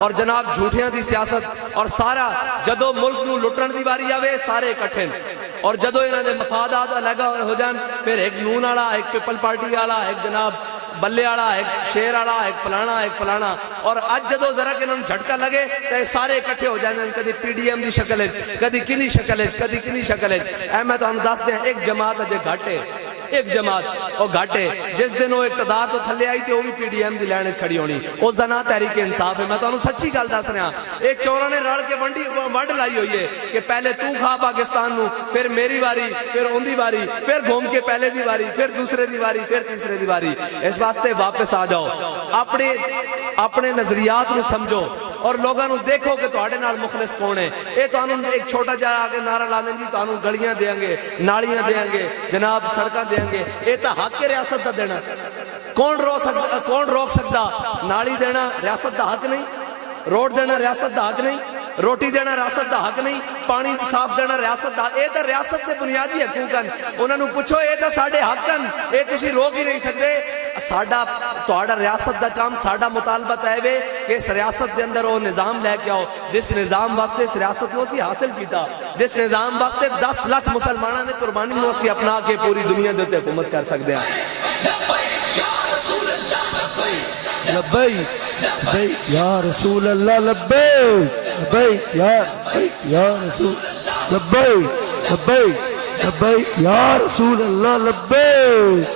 और जनाब झूठियां की सियासत और सारा जदों मुल्क नूं लुटण की वारी आवे सारे इकट्ठे और जदों इन्हां दे मफादात अलग हो जान फिर एक नून वाला एक पीपल पार्टी वाला एक जनाब बल्ले वाला एक शेर वाला एक फलाना और अज जदों जरा कि इन्हां नूं झटका लगे तो सारे इकट्ठे हो जाते हैं कभी पीडीएम की शक्ल कभी किनी शक्ल कभी किनी शक्ल मैं तुहानूं दस दियां एक जमात अजे घट है एक जमात और घट है जिस दिन वो इकतदार तो थले आई तो भी पीडीएम की लैन खड़ी होनी उसका नाम तहरीक इंसाफ है। मैं तुहानूं सच्ची गल दस रहा एक चोरों ने रल के वंड लाई हुई है कि पहले तू खा पाकिस्तान नूं फिर मेरी वारी फिर उनकी वारी फिर घूम के पहले की वारी फिर दूसरे की वारी फिर तीसरे की वारी। इस वास्ते वापस आ जाओ अपने अपने नजरियात नूं समझो और लोगों को देखो कि तुहाडे नाल मुखलिस कौन है। ये तुहानूं एक छोटा जा आके नारा ला दें जी तुहानूं गलियां देंगे नालियां देंगे जनाब सड़क देंगे ये तो हक है रियासत का देना कौन रोक सकता नाली देना रियासत का हक नहीं रोड देना रियासत का हक नहीं रोटी देना रियासत का हक नहीं पानी साफ देना रियासत का ये तो रियासत के बुनियादी हकूक हैं उन्होंने पूछो ये तो साडे हक हैं ये तुसीं रोक ही नहीं सकते। साडा तुहाडा रियासत का काम साडा मुतालबा तय वे कि इस रियासत के अंदर वो निज़ाम लैके आओ जिस निज़ाम वास्ते इस रियासत को असीं हासिल किया जिस निज़ाम वास्ते 10 लाख मुसलमानों ने कुर्बानी को असीं अपना के पूरी दुनिया के उत्ते हुकूमत कर सकते हैं। लब्बैक या रसूल अल्लाह लब्बैक या रसूल लब्बैक या रसूल अल्लाह लब्बैक।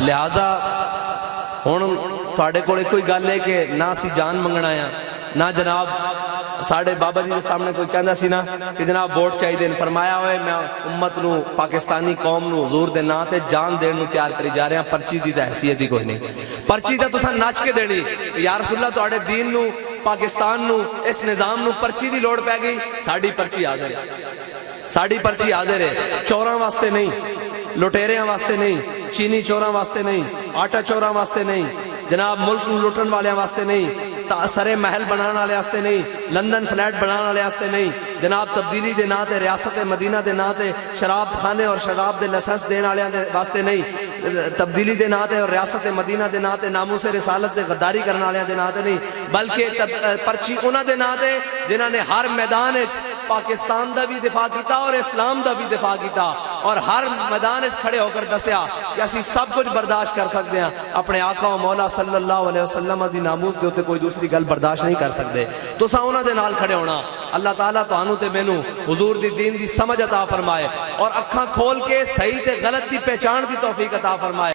लिहाजा हुण तुहाडे कोल कोई गल है कि ना असीं जान मंगना आ ना जनाब साढ़े बाबा जी के सामने कोई कहना सी ना कि जनाब वोट चाहिए फरमाया हुए मैं उम्मत नूं पाकिस्तानी कौम नूं हुजूर दे नां ते जान देण नूं तैयार करी जा रहा पर्ची की तो हैसियत ही कोई नहीं पर्ची तो तुसां नच के देनी या रसूलल्लाह तुहाडे दीन नूं पाकिस्तान नूं इस निज़ाम नूं पर्ची की लोड़ पै गई साडी पर्ची हाज़िर है साडी पर्ची हाज़िर है चोरां वास्ते नहीं लुटेरियां वास्ते नहीं चीनी चोरां वास्ते नहीं आटा चोरां वास्ते नहीं जनाब मुल्क नूं लुटण वालियां वास्ते नहीं सरे महल बनाने वाले वास्ते नहीं लंदन फ्लैट बनाने वाले वास्ते नहीं जनाब तब्दीली के नाते रियासत मदीना के नाते शराब खाने और शराब के लाइसेंस देने वाले वास्ते नहीं तब्दीली के नाते और रियासत मदीना के नाते नामूस रिसालत से गद्दारी करने वाले के नाते नहीं बल्कि पर्ची उन्होंने नाते जिन्होंने हर मैदान पाकिस्तान का भी दिफा किया और इस्लाम का भी दिफा किया और हर मैदान खड़े होकर दसिया कि असीं सब कुछ बर्दाश्त कर सकते हैं अपने आका और मौला सल्लल्लाहु अलैहि वसल्लम की नामूस के उत्ते कोई दूसरी गल बर्दाश्त नहीं कर सकते। तुसां उन्हां दे नाल खड़े होना अल्लाह ताला तुहानूं ते मैनूं हुजूर दी दीन दी समझ अता फरमाए और अखां खोल के सही ते गलत की पहचान की तौफीक अता फरमाए।